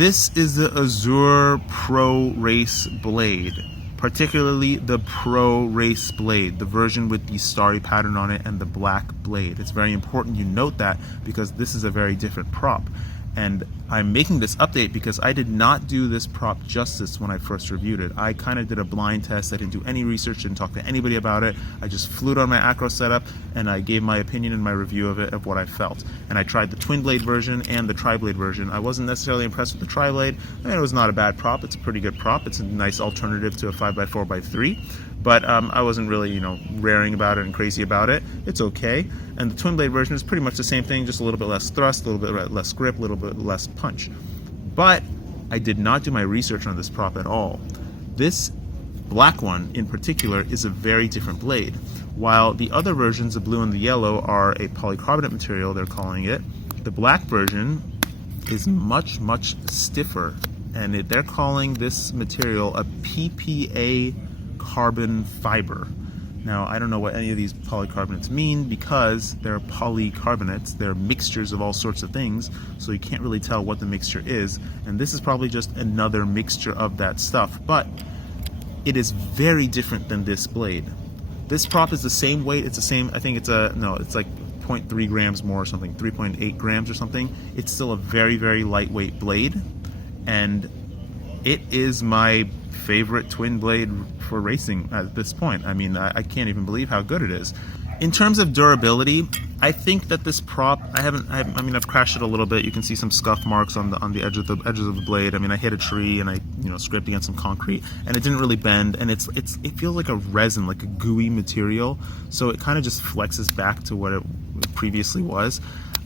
This is the Azure Pro Race blade, particularly the Pro Race blade, the version with the starry pattern on it and the black blade. It's very important you note that because this is a very different prop. And I'm making this update because I did not do this prop justice when I first reviewed it. I kind of did a blind test. I didn't do any research, didn't talk to anybody about it. I just flew it on my acro setup and I gave my opinion in my review of it, of what I felt. And I tried the twin blade version and the tri-blade version. I wasn't necessarily impressed with the tri-blade. I mean, it was not a bad prop. It's a pretty good prop. It's a nice alternative to a 5x4x3. But I wasn't really, raring about it and crazy about it. It's okay. And the twin blade version is pretty much the same thing, just a little bit less thrust, a little bit less grip, a little bit less punch. But I did not do my research on this prop at all. This black one in particular is a very different blade. While the other versions, the blue and the yellow, are a polycarbonate material, they're calling it, the black version is much, much stiffer. And they're calling this material a PPA carbon fiber. Now, I don't know what any of these polycarbonates mean because they're polycarbonates. They're mixtures of all sorts of things, so you can't really tell what the mixture is. And this is probably just another mixture of that stuff, but it is very different than this blade. This prop is the same weight. It's the same, I think it's it's like 0.3 grams more or something, 3.8 grams or something. It's still a very, very lightweight blade, and it is my favorite twin blade for racing at this point. I mean, I can't even believe how good it is. In terms of durability, I think that this prop, I've crashed it a little bit. You can see some scuff marks on the edges of the blade. I mean, I hit a tree and I scraped against some concrete and it didn't really bend, and it feels like a resin, like a gooey material, so it kind of just flexes back to what it previously was.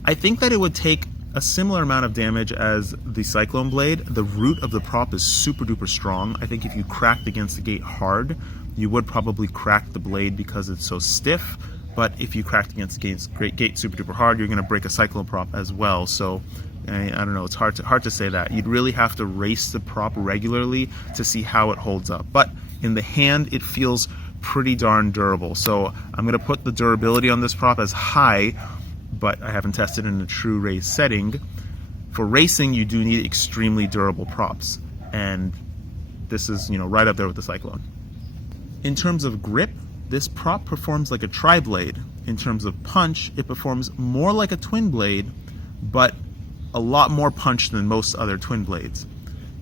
I think that it would take a similar amount of damage as the Cyclone blade. The root of the prop is super duper strong. I think if you cracked against the gate hard, you would probably crack the blade because it's so stiff. But if you cracked against the gate super duper hard, you're going to break a Cyclone prop as well. So I don't know. It's hard to say that. You'd really have to race the prop regularly to see how it holds up. But in the hand, it feels pretty darn durable. So I'm going to put the durability on this prop as high, but I haven't tested in a true race setting. For racing, you do need extremely durable props, and this is right up there with the Cyclone. In terms of grip, this prop performs like a tri-blade. In terms of punch, it performs more like a twin blade, but a lot more punch than most other twin blades.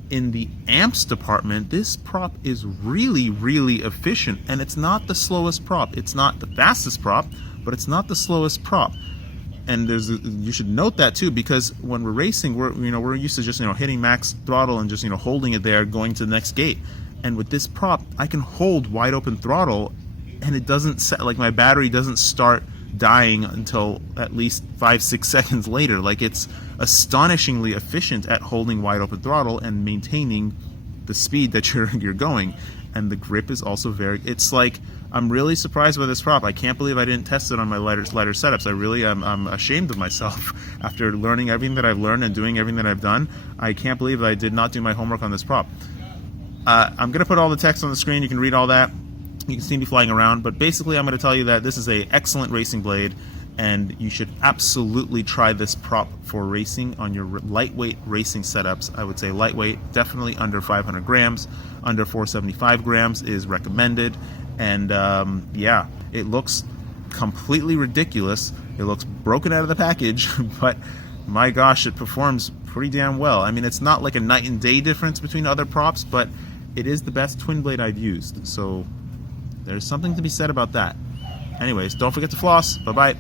In the amps department, this prop is really, really efficient, and it's not the slowest prop. It's not the fastest prop, but it's not the slowest prop. And you should note that too, because when we're racing, we're used to just hitting max throttle and just holding it there, going to the next gate. And with this prop, I can hold wide open throttle, and it doesn't my battery doesn't start dying until at least 5-6 seconds later. Like, it's astonishingly efficient at holding wide open throttle and maintaining the speed that you're going. And the grip is also it's like, I'm really surprised by this prop. I can't believe I didn't test it on my lighter setups. I'm ashamed of myself after learning everything that I've learned and doing everything that I've done. I can't believe that I did not do my homework on this prop. I'm going to put all the text on the screen. You can read all that. You can see me flying around, but basically I'm going to tell you that this is an excellent racing blade, and you should absolutely try this prop for racing on your lightweight racing setups. I would say lightweight, definitely under 500 grams, under 475 grams is recommended. And yeah, it looks completely ridiculous. It looks broken out of the package, but my gosh, it performs pretty damn well. I mean, it's not like a night and day difference between other props, but it is the best twin blade I've used. So there's something to be said about that. Anyways, don't forget to floss. Bye-bye.